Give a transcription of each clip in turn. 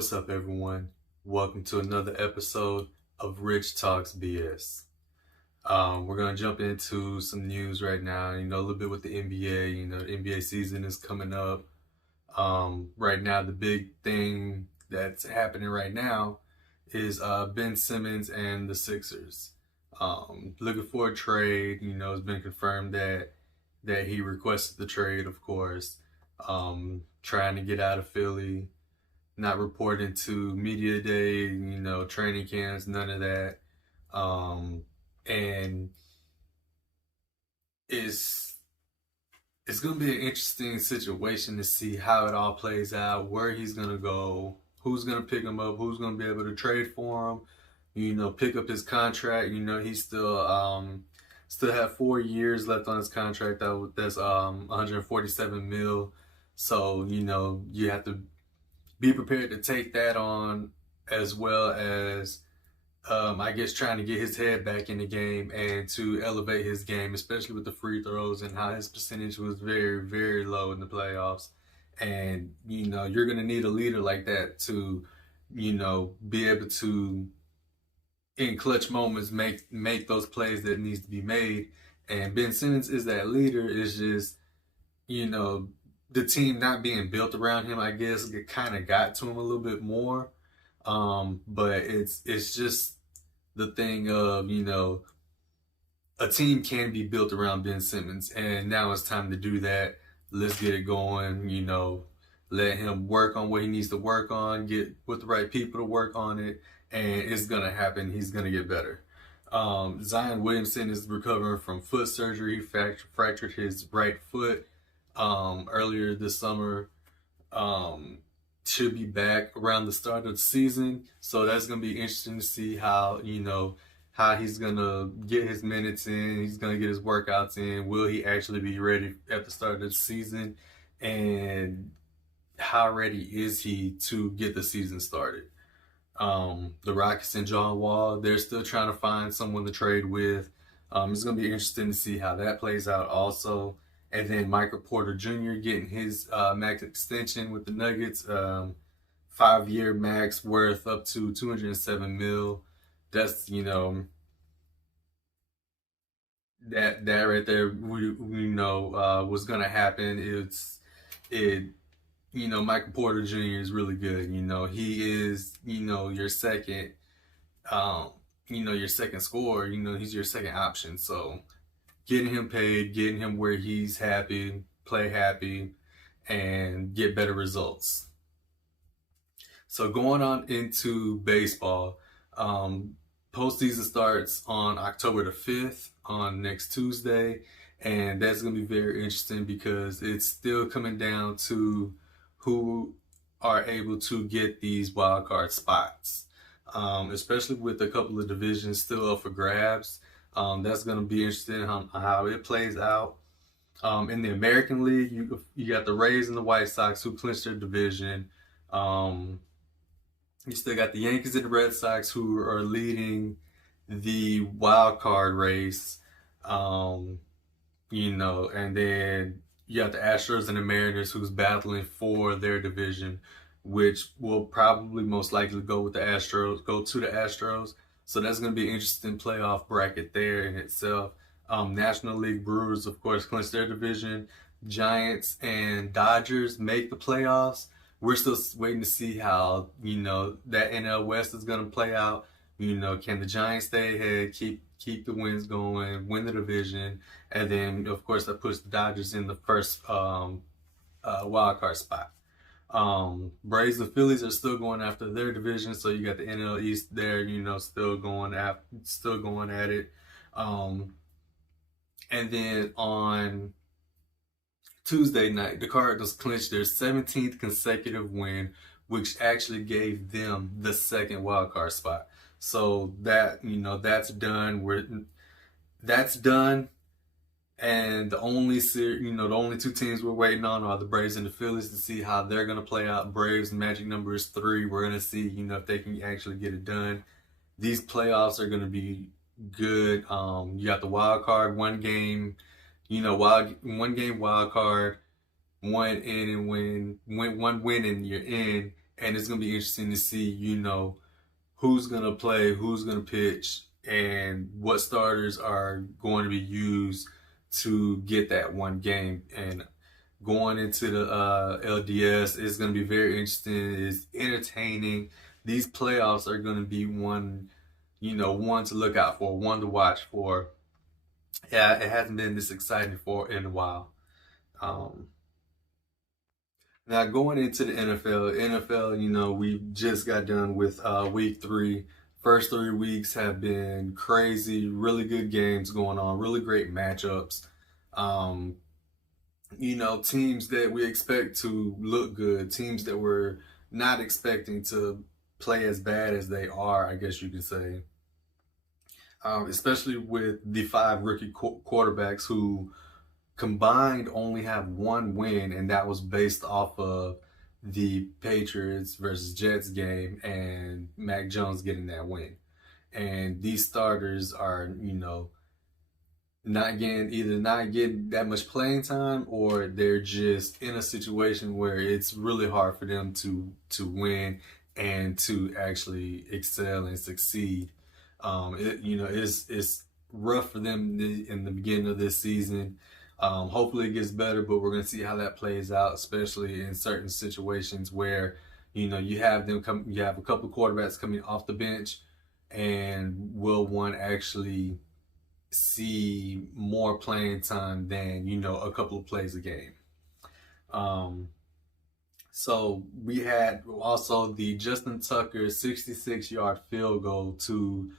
What's up, everyone? Welcome to another episode of Rich Talks BS. We're going to jump into some news right now, a little bit with the NBA. The NBA season is coming up. Right now, the big thing that's happening right now is Ben Simmons and the Sixers. Looking for a trade. It's been confirmed that he requested the trade, of course. Trying to get out of Philly. Not reporting to media day, training camps, none of that. And it's going to be an interesting situation to see how it all plays out, where he's going to go, who's going to pick him up, who's going to be able to trade for him, pick up his contract. He's still have 4 years left on his contract. That's 147 mil. So, you have to be prepared to take that on, as well as, I guess, trying to get his head back in the game and to elevate his game, especially with the free throws and how his percentage was very, very low in the playoffs. And, you're going to need a leader like that to, be able to, in clutch moments, make those plays that needs to be made. And Ben Simmons is that leader. It's just, the team not being built around him, I guess, it kind of got to him a little bit more. But it's just the thing of, a team can be built around Ben Simmons, and now it's time to do that. Let's get it going, let him work on what he needs to work on, get with the right people to work on it, and it's going to happen. He's going to get better. Zion Williamson is recovering from foot surgery. He fractured his right foot earlier this summer. Should be back around the start of the season, so that's gonna be interesting to see how how he's gonna get his minutes in. He's gonna get his workouts in. Will he actually be ready at the start of the season, and how ready is he to get the season started? The Rockets and John Wall, they're still trying to find someone to trade with. It's gonna be interesting to see how that plays out also. And then Michael Porter Jr. getting his max extension with the Nuggets, 5-year max worth up to 207 mil. That's, that right there, we know was going to happen. Michael Porter Jr. is really good. He is, your second, your second scorer. He's your second option. So getting him paid, getting him where he's happy, play happy, and get better results. So going on into baseball, postseason starts on October the 5th, on next Tuesday, and that's going to be very interesting because it's still coming down to who are able to get these wild card spots, especially with a couple of divisions still up for grabs. That's going to be interesting how it plays out. In the American League, you got the Rays and the White Sox who clinched their division. You still got the Yankees and the Red Sox who are leading the wild card race. And then you got the Astros and the Mariners who's battling for their division, which will probably most likely go to the Astros. So that's going to be an interesting playoff bracket there in itself. National League Brewers, of course, clinched their division. Giants and Dodgers make the playoffs. We're still waiting to see how, that NL West is going to play out. Can the Giants stay ahead, keep the wins going, win the division, and then, of course, that puts the Dodgers in the first wild card spot. Braves and Phillies are still going after their division, so you got the NL East there, still going at it. And then on Tuesday night, the Cardinals clinched their 17th consecutive win, which actually gave them the second wild card spot. So that, that's done. That's done. And the only two teams we're waiting on are the Braves and the Phillies to see how they're going to play out. Braves magic number is 3. We're going to see, if they can actually get it done. These playoffs are going to be good. You got the wild card, one game wild card, one win and you're in. and it's going to be interesting to see, who's going to play, who's going to pitch, and what starters are going to be used to get that one game. And going into the LDS is going to be very interesting. It's entertaining. These playoffs are going to be one to look out for, one to watch for. Yeah, it hasn't been this exciting for in a while. Um, Now going into the NFL, we just got done with week 3. First 3 weeks have been crazy, really good games going on, really great matchups. Um, Teams that we expect to look good, teams that we're not expecting to play as bad as they are, I guess you could say. Especially with the 5 rookie quarterbacks who combined only have 1 win, and that was based off of the Patriots versus Jets game and Mac Jones getting that win. And these starters are, not getting that much playing time, or they're just in a situation where it's really hard for them to win and to actually excel and succeed. It's rough for them in the beginning of this season. Hopefully it gets better, but we're going to see how that plays out, especially in certain situations where, you have a couple of quarterbacks coming off the bench, and will one actually see more playing time than, a couple of plays a game. So we had also the Justin Tucker 66-yard field goal to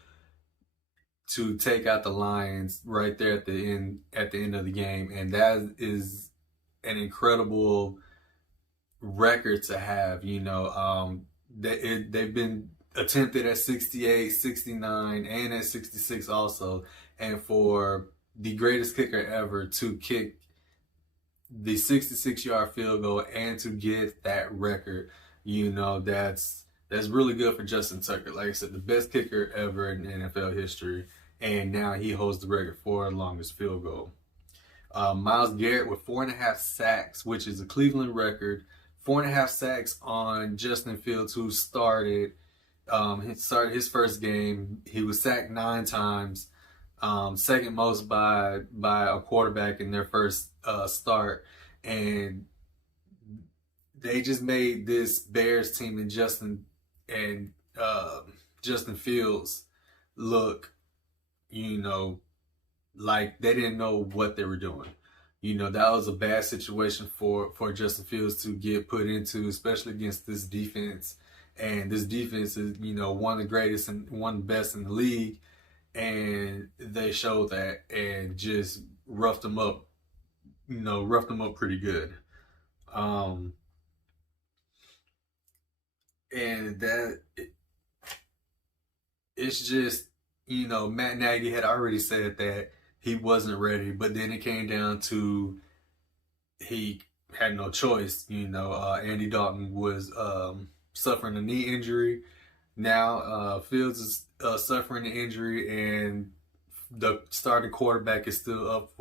take out the Lions right there at the end of the game, and that is an incredible record to have. They've been attempted at 68, 69, and at 66 also, and for the greatest kicker ever to kick the 66-yard field goal and to get that record, that's really good for Justin Tucker. Like I said, the best kicker ever in NFL history, and now he holds the record for the longest field goal. Myles Garrett with 4.5 sacks, which is a Cleveland record. 4.5 sacks on Justin Fields, who started his first game. He was sacked 9 times, second most by a quarterback in their first start, and they just made this Bears team and Justin Fields look, like they didn't know what they were doing. That was a bad situation for Justin Fields to get put into, especially against this defense. And this defense is, one of the greatest and one of the best in the league. And they showed that and just roughed them up, pretty good. And it's just, Matt Nagy had already said that he wasn't ready, but then it came down to he had no choice. Andy Dalton was suffering a knee injury. Now Fields is suffering an injury, and the starting quarterback is still up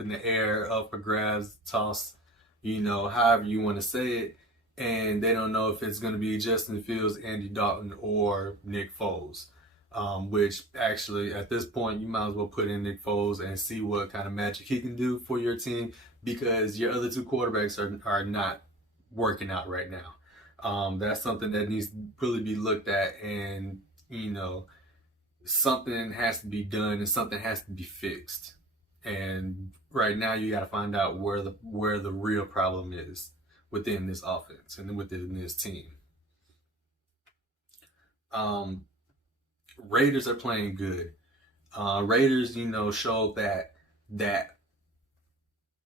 in the air, up for grabs, tossed, however you want to say it. And they don't know if it's going to be Justin Fields, Andy Dalton, or Nick Foles. Which actually, at this point, you might as well put in Nick Foles and see what kind of magic he can do for your team, because your other 2 quarterbacks are not working out right now. That's something that needs to really be looked at, and something has to be done and something has to be fixed. And right now, you got to find out where the real problem is within this offense and within this team. Raiders are playing good. Raiders, showed that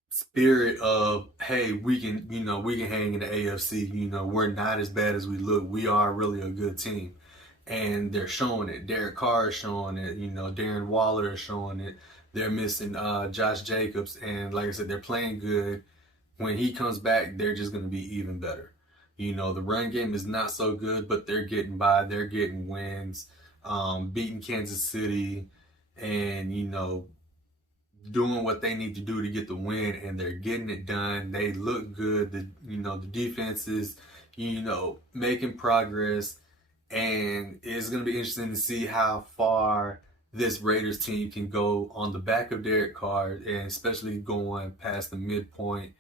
spirit of, hey, we can hang in the AFC. We're not as bad as we look. We are really a good team, and they're showing it. Derek Carr is showing it. Darren Waller is showing it. They're missing Josh Jacobs, and like I said, they're playing good. When he comes back, they're just going to be even better. The run game is not so good, but they're getting by. They're getting wins. Beating Kansas City, and doing what they need to do to get the win, and they're getting it done. They look good. The defense is making progress. And it's going to be interesting to see how far this Raiders team can go on the back of Derek Carr, and especially going past the midpoint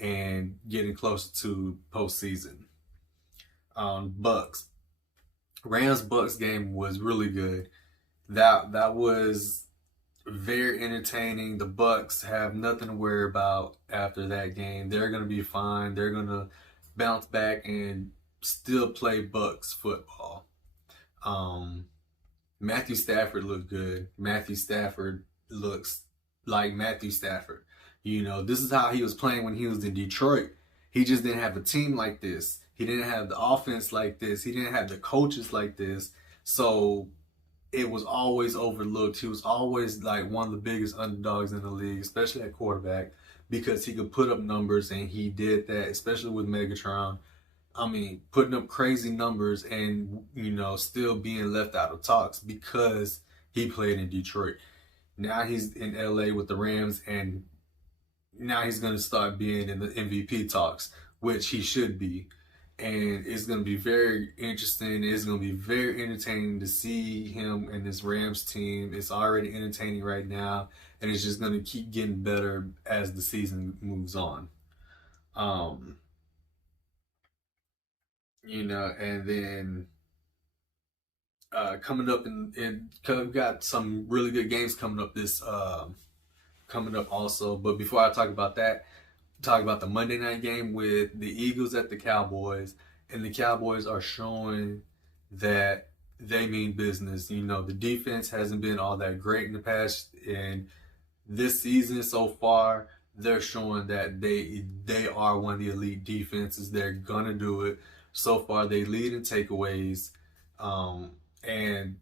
and getting closer to postseason. Bucks. Rams Bucks game was really good. That was very entertaining. The Bucks have nothing to worry about after that game. They're gonna be fine. They're gonna bounce back and still play Bucks football. Um, Matthew Stafford looked good. Matthew Stafford looks like Matthew Stafford. This is how he was playing when he was in Detroit. He just didn't have a team like this. He didn't have the offense like this. He didn't have the coaches like this. So it was always overlooked. He was always like one of the biggest underdogs in the league, especially at quarterback, because he could put up numbers, and he did that, especially with Megatron. I mean, putting up crazy numbers and, still being left out of talks because he played in Detroit. Now he's in LA with the Rams, and now he's going to start being in the MVP talks, which he should be. And it's going to be very interesting. It's going to be very entertaining to see him and this Rams team. It's already entertaining right now, and it's just going to keep getting better as the season moves on. And then coming up we've got some really good games coming up coming up also. But before I talk about that, talk about the Monday night game with the Eagles at the Cowboys, and the Cowboys are showing that they mean business. The defense hasn't been all that great in the past, and this season so far, they're showing that they are one of the elite defenses. They're gonna do it. So far, they lead in takeaways, and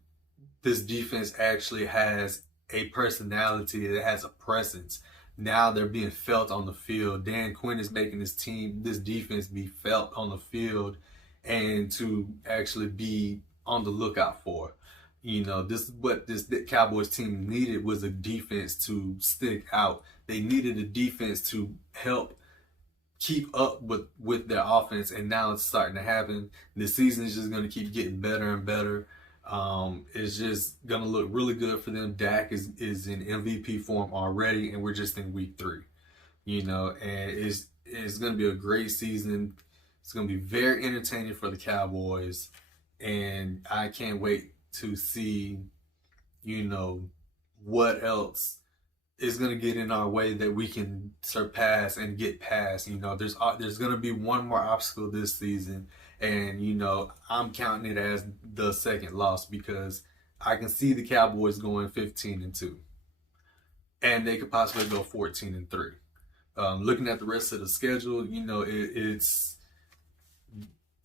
this defense actually has a personality. It has a presence. Now they're being felt on the field. Dan Quinn is making this defense be felt on the field, and to actually be on the lookout for. This is what the Cowboys team needed, was a defense to stick out. They needed a defense to help keep up with their offense, and now it's starting to happen. The season is just going to keep getting better and better. It's just going to look really good for them. Dak is in MVP form already, and we're just in week 3. And it's going to be a great season. It's going to be very entertaining for the Cowboys, and I can't wait to see, what else is going to get in our way that we can surpass and get past. There's going to be one more obstacle this season, and I'm counting it as the second loss, because I can see the Cowboys going 15-2, and they could possibly go 14-3. Looking at the rest of the schedule,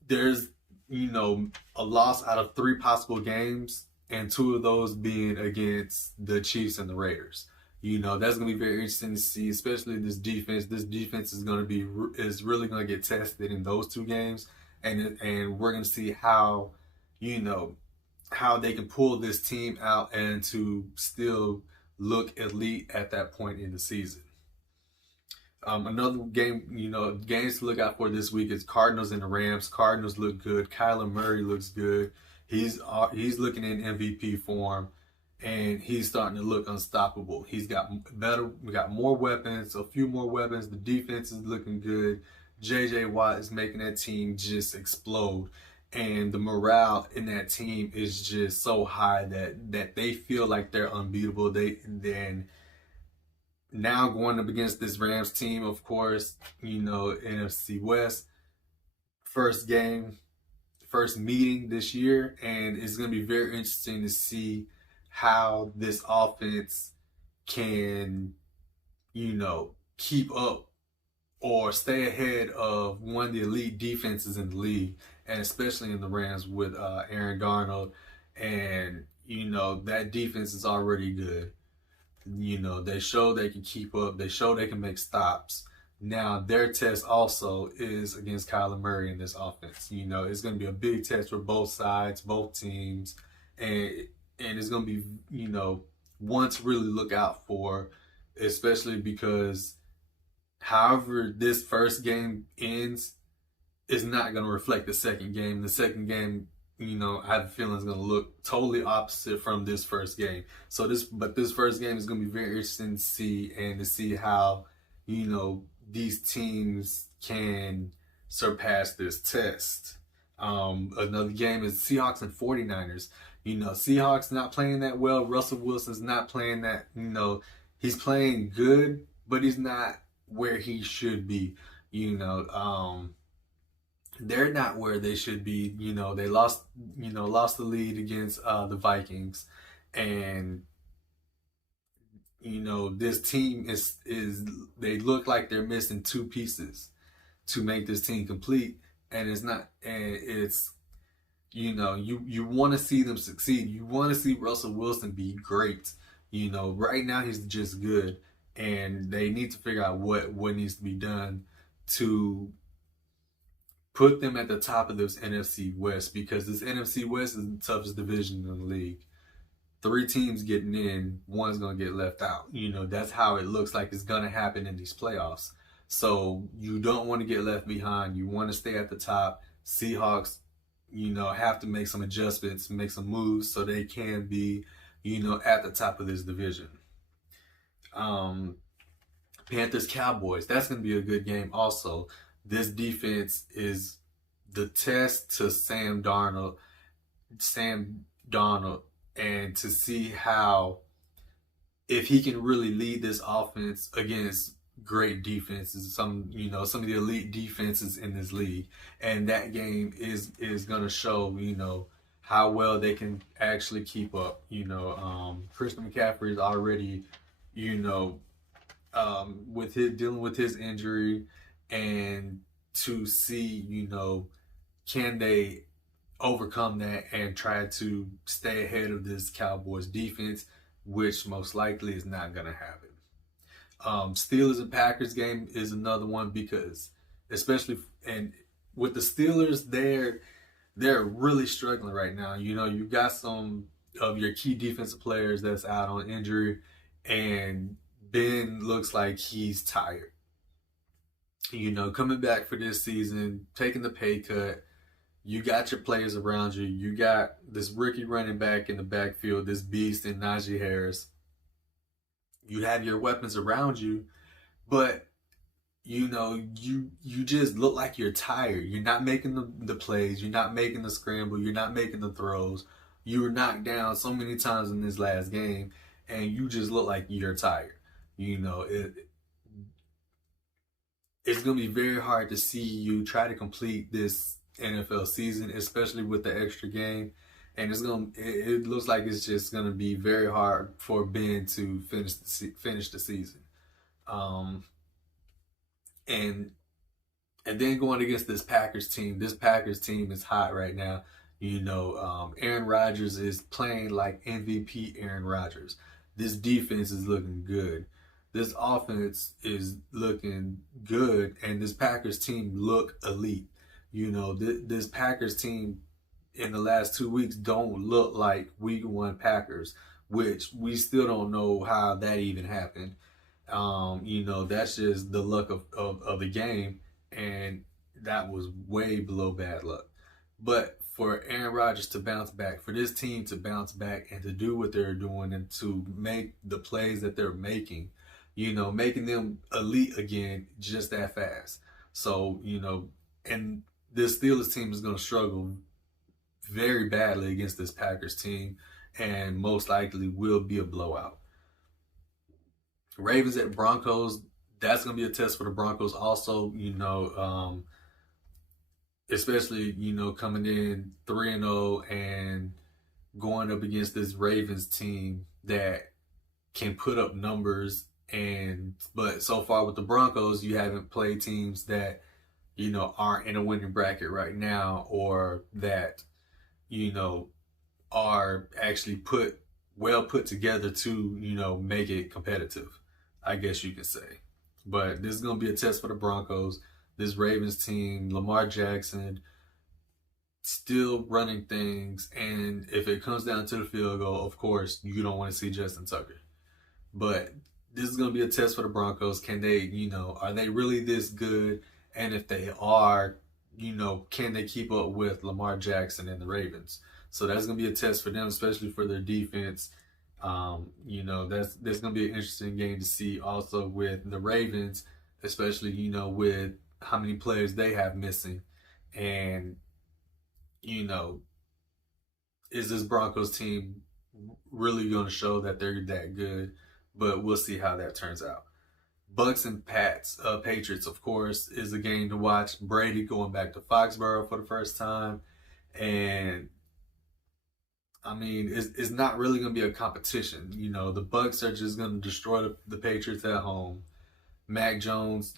there's a loss out of 3 possible games, and 2 of those being against the Chiefs and the Raiders. That's going to be very interesting to see, especially this defense. This defense is really going to get tested in those 2 games, and we're going to see how they can pull this team out and to still look elite at that point in the season. Another game, games to look out for this week is Cardinals and the Rams. Cardinals look good. Kyler Murray looks good. He's looking in MVP form, and he's starting to look unstoppable. He's got better. We got more weapons, a few more weapons. The defense is looking good. J.J. Watt is making that team just explode, and the morale in that team is just so high that they feel like they're unbeatable. Now going up against this Rams team, of course, NFC West, first meeting this year, and it's going to be very interesting to see how this offense can, keep up or stay ahead of one of the elite defenses in the league, and especially in the Rams with Aaron Darnold. And, that defense is already good. They show they can keep up. They show they can make stops. Now, their test also is against Kyler Murray in this offense. It's going to be a big test for both sides, both teams. And it's going to be, one to really look out for, especially because however this first game ends, is not going to reflect the second game. The second game, I have a feeling is going to look totally opposite from this first game. But this first game is going to be very interesting to see, and to see how, these teams can surpass this test. Another game is Seahawks and 49ers. Seahawks not playing that well. Russell Wilson's not playing that, he's playing good, but he's not where he should be. They're not where they should be. They lost the lead against the Vikings, and this team is they look like they're missing two pieces to make this team complete, and it's you want to see them succeed. You want to see Russell Wilson be great. Right now he's just good, and they need to figure out what needs to be done to put them at the top of this NFC West, because this NFC West is the toughest division in the league. 3 teams getting in, one's going to get left out. That's how it looks like it's going to happen in these playoffs. So you don't want to get left behind. You want to stay at the top. Seahawks, have to make some adjustments, make some moves so they can be, at the top of this division. Panthers Cowboys, that's going to be a good game also. This defense is the test to Sam Darnold, and to see how, if he can really lead this offense against great defenses, some of the elite defenses in this league, and that game is going to show, how well they can actually keep up. Christian McCaffrey is already, dealing with his injury, and to see, can they overcome that and try to stay ahead of this Cowboys defense, which most likely is not going to happen. Steelers and Packers game is another one, because especially and with the Steelers, they're really struggling right now. You got some of your key defensive players that's out on injury, and Ben looks like he's tired. Coming back for this season, taking the pay cut. You got your players around you. You got this rookie running back in the backfield, this beast in Najee Harris. You have your weapons around you, but you just look like you're tired. You're not making the plays. You're not making the scramble. You're not making the throws. You were knocked down so many times in this last game, and you just look like you're tired. It's going to be very hard to see you try to complete this NFL season, especially with the extra game. And it looks like it's just going to be very hard for Ben to finish the season. And then going against this Packers team is hot right now. Aaron Rodgers is playing like MVP Aaron Rodgers. This defense is looking good. This offense is looking good, and this Packers team look elite. This Packers team in the last 2 weeks don't look like week 1 Packers, which we still don't know how that even happened. That's just the luck of the game, and that was way below bad luck. But for Aaron Rodgers to bounce back, for this team to bounce back and to do what they're doing, and to make the plays that they're making, making them elite again just that fast. So, and this Steelers team is going to struggle very badly against this Packers team, and most likely will be a blowout. Ravens at Broncos, that's going to be a test for the Broncos also, especially, coming in 3-0 and going up against this Ravens team that can put up numbers. But so far with the Broncos, you haven't played teams that, aren't in a winning bracket right now, or that, are actually put together to, make it competitive, I guess you could say. But this is going to be a test for the Broncos. This Ravens team, Lamar Jackson, still running things. And if it comes down to the field goal, of course, you don't want to see Justin Tucker. But this is going to be a test for the Broncos. Can they, are they really this good? And if they are, can they keep up with Lamar Jackson and the Ravens? So that's going to be a test for them, especially for their defense. That's going to be an interesting game to see also with the Ravens, especially, with how many players they have missing. And, you know, is this Broncos team really going to show that they're that good? But we'll see how that turns out. Bucks and Patriots, of course, is a game to watch. Brady going back to Foxborough for the first time. And I mean, it's not really going to be a competition. The Bucks are just going to destroy the Patriots at home. Mac Jones,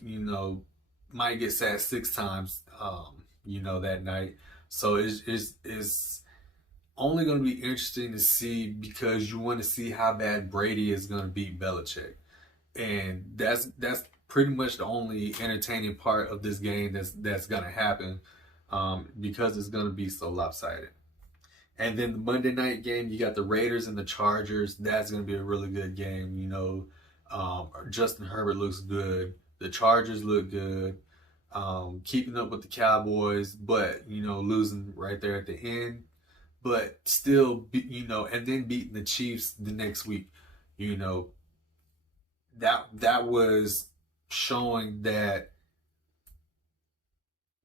might get sacked 6 times, that night. So it's only going to be interesting to see because you want to see how bad Brady is going to beat Belichick, and that's pretty much the only entertaining part of this game that's going to happen, because it's going to be so lopsided. And then the Monday night game, you got the Raiders and the Chargers. That's going to be a really good game. Justin Herbert looks good. The Chargers look good. Keeping up with the Cowboys, but losing right there at the end. But still, and then beating the Chiefs the next week. That was showing that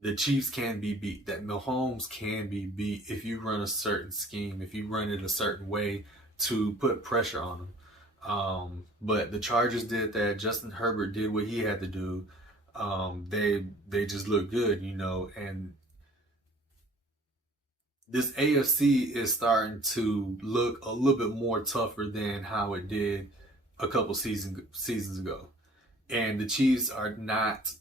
the Chiefs can be beat, that Mahomes can be beat if you run a certain scheme, if you run it a certain way to put pressure on them. But the Chargers did that. Justin Herbert did what he had to do. They just look good, and this AFC is starting to look a little bit more tougher than how it did a couple seasons ago. And the Chiefs are not,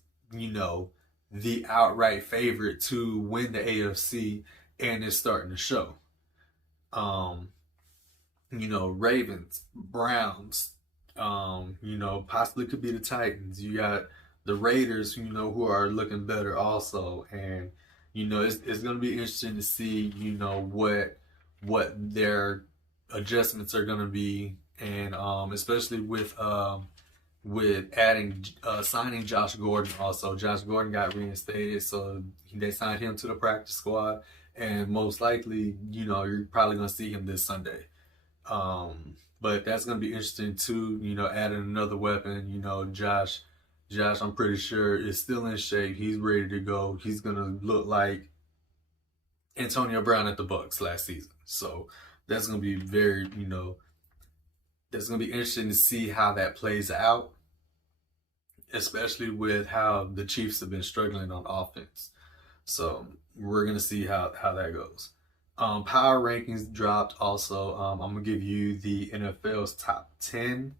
the outright favorite to win the AFC, and it's starting to show. Ravens, Browns, possibly could be the Titans. You got the Raiders, who are looking better also. And, it's going to be interesting to see, what their adjustments are going to be. And especially with adding signing Josh Gordon also. Josh Gordon got reinstated, so they signed him to the practice squad, and most likely, you're probably going to see him this Sunday. But that's going to be interesting too, adding another weapon. Josh, I'm pretty sure is still in shape. He's ready to go. He's going to look like Antonio Brown at the Bucks last season. So that's going to be that's going to be interesting to see how that plays out, especially with how the Chiefs have been struggling on offense. So we're going to see how that goes. Power rankings dropped also. I'm going to give you the NFL's top 10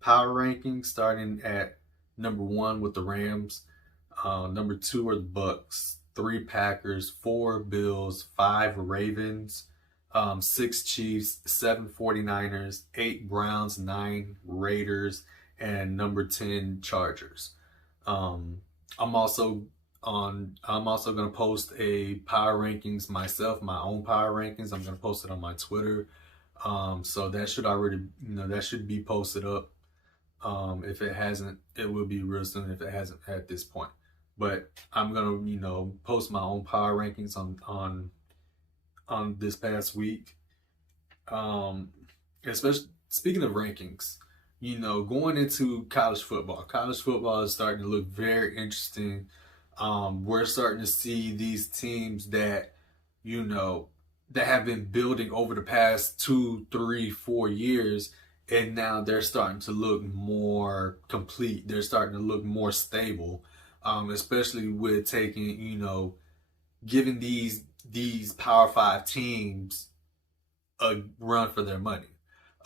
power rankings, starting at number 1 with the Rams. Number 2 are the Bucks. 3 Packers, 4 Bills, 5 Ravens, 6 Chiefs, 7 49ers, 8 Browns, 9 Raiders, and number 10 Chargers. I'm also going to post a power rankings myself, my own power rankings. I'm going to post it on my Twitter. So that should already, that should be posted up. If it hasn't, it will be real soon if it hasn't at this point. But I'm going to, post my own power rankings on this past week. Especially speaking of rankings, going into college football is starting to look very interesting. We're starting to see these teams that, that have been building over the past 2, 3, 4 years, and now they're starting to look more complete. They're starting to look more stable, especially with taking, giving these Power 5 teams a run for their money.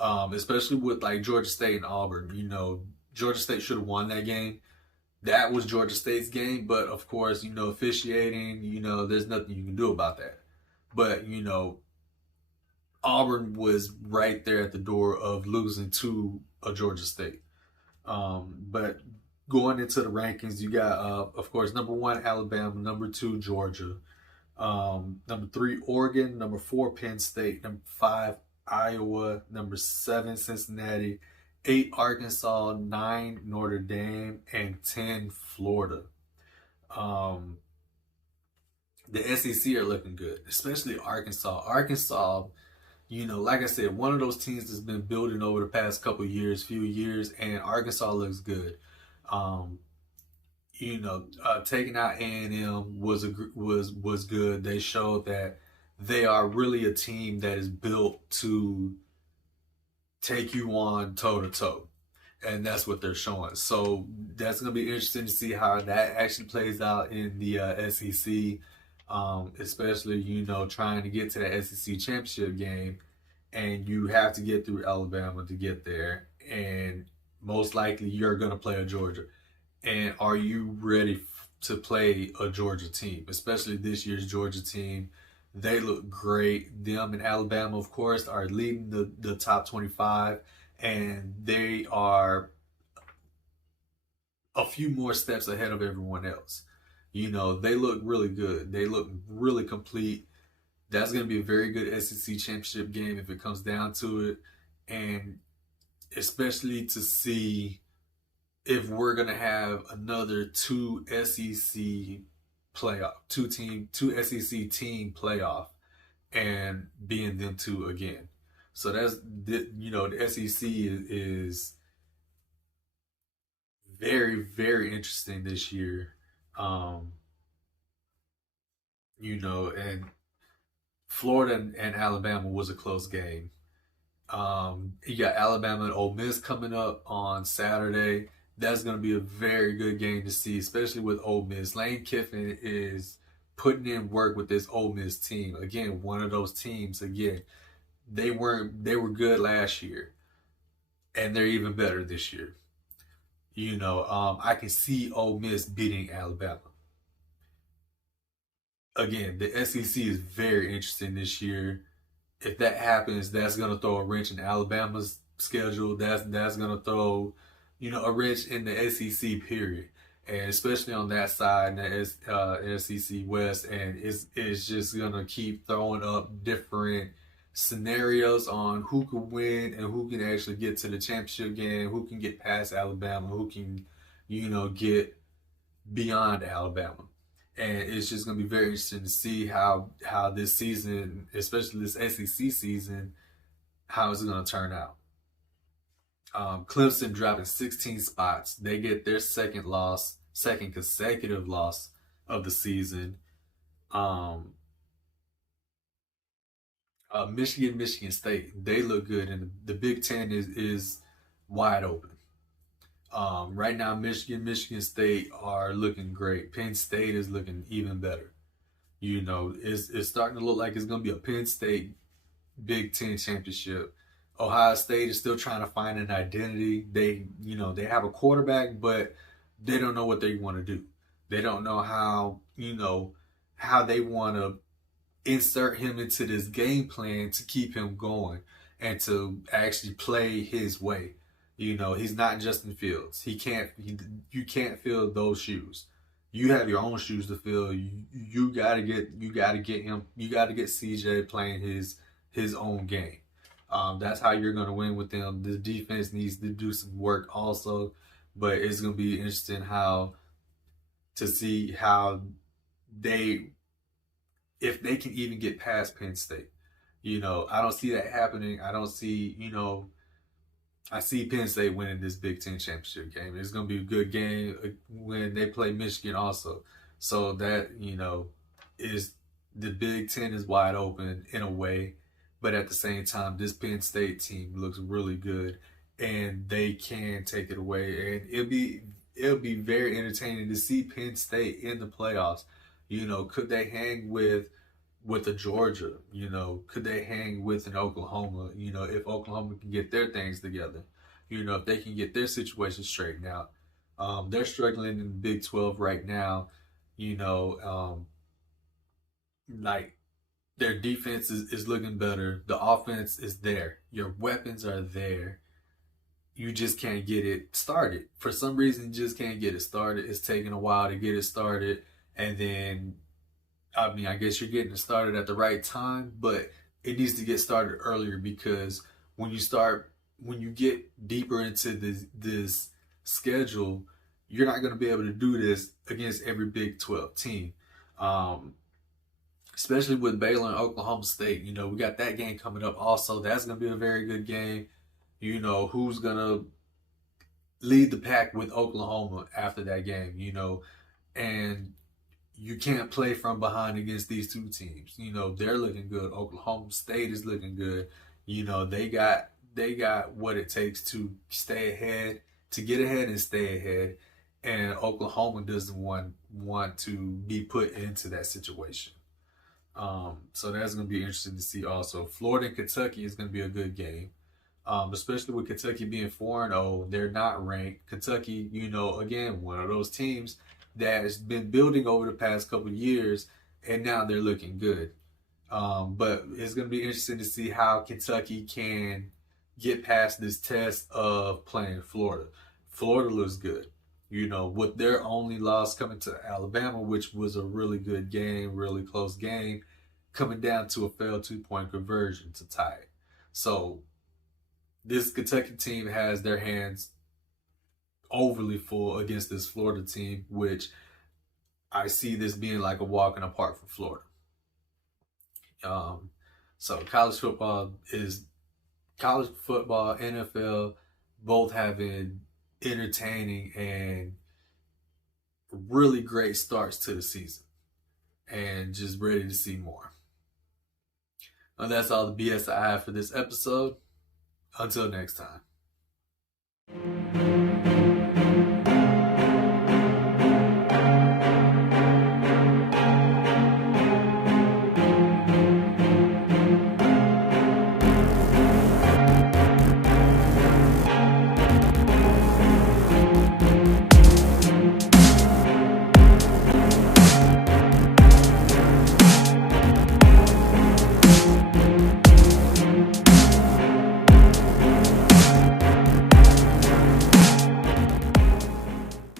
Especially with like Georgia State and Auburn. Georgia State should have won that game. That was Georgia State's game, but of course, officiating, there's nothing you can do about that. But, Auburn was right there at the door of losing to a Georgia State. But going into the rankings, you got, of course, number 1, Alabama, number 2, Georgia, number 3, Oregon, number 4, Penn State, number 5, Iowa, number 7, Cincinnati, 8, Arkansas, 9, Notre Dame, and 10, Florida. The SEC are looking good, especially Arkansas. Arkansas, like I said, one of those teams that's been building over the past few years, and Arkansas looks good. Um, taking out A&M was good. They showed that they are really a team that is built to take you on toe to toe, and that's what they're showing. So that's going to be interesting to see how that actually plays out in the SEC, especially trying to get to the SEC championship game, and you have to get through Alabama to get there, and most likely you're going to play a Georgia. And are you ready to play a Georgia team, especially this year's Georgia team? They look great. Them and Alabama, of course, are leading the top 25, and they are a few more steps ahead of everyone else. They look really good. They look really complete. That's going to be a very good SEC championship game if it comes down to it. And especially to see if we're gonna have another two SEC SEC team playoff, and being them two again. So the SEC is very, very interesting this year. Um, and Florida and Alabama was a close game. You got Alabama and Ole Miss coming up on Saturday. That's going to be a very good game to see, especially with Ole Miss. Lane Kiffin is putting in work with this Ole Miss team. Again, one of those teams. Again, they were good last year, and they're even better this year. I can see Ole Miss beating Alabama. Again, the SEC is very interesting this year. If that happens, that's going to throw a wrench in Alabama's schedule. That's going to throw, a wrench in the SEC period, and especially on that side, the SEC West, and it's just going to keep throwing up different scenarios on who could win and who can actually get to the championship game, who can get past Alabama, who can, get beyond Alabama. And it's just going to be very interesting to see how this season, especially this SEC season, how it's going to turn out. Clemson dropping 16 spots. They get their second consecutive loss of the season. Michigan State, they look good, and the Big Ten is wide open. Right now, Michigan State are looking great. Penn State is looking even better. It's starting to look like it's going to be a Penn State Big Ten championship. Ohio State is still trying to find an identity. They have a quarterback, but they don't know what they want to do. They don't know how they want to insert him into this game plan to keep him going and to actually play his way. He's not Justin Fields. You can't fill those shoes. You have your own shoes to fill. You gotta get him. You gotta get CJ playing his own game. That's how you're gonna win with them. The defense needs to do some work also, but it's gonna be interesting to see how if they can even get past Penn State. I don't see that happening. I don't see I see Penn State winning this Big Ten championship game. It's going to be a good game when they play Michigan also. So that, is the Big Ten is wide open in a way. But at the same time, this Penn State team looks really good, and they can take it away. And it'll be very entertaining to see Penn State in the playoffs. Could they hang with a Georgia? Could they hang with an Oklahoma? If Oklahoma can get their things together, if they can get their situation straightened out. They're struggling in the Big 12 right now. Like their defense is looking better. The offense is there. Your weapons are there. You just can't get it started. For some reason, you just can't get it started. It's taking a while to get it started. And then, I guess you're getting it started at the right time, but it needs to get started earlier, because when you get deeper into this schedule, you're not going to be able to do this against every Big 12 team. especially with Baylor and Oklahoma State. You know, we got that game coming up also. That's going to be a very good game. You know, who's going to lead the pack with Oklahoma after that game, you know, and you can't play from behind against these two teams. You know, they're looking good. Oklahoma State is looking good. You know, they got what it takes to stay ahead, to get ahead and stay ahead. And Oklahoma doesn't want to be put into that situation. So that's going to be interesting to see also. Florida and Kentucky is going to be a good game. Especially with Kentucky being 4-0, they're not ranked. Kentucky, you know, again, one of those teams that has been building over the past couple of years, and now they're looking good. But it's going to be interesting to see how Kentucky can get past this test of playing Florida. Florida looks good. You know, with their only loss coming to Alabama, which was a really good game, really close game, coming down to a failed 2-point conversion to tie it. So this Kentucky team has their hands overly full against this Florida team, which I see this being like a walk in the park for Florida. So college football, NFL, both having entertaining and really great starts to the season, and just ready to see more. And that's all the BS I have for this episode. Until next time.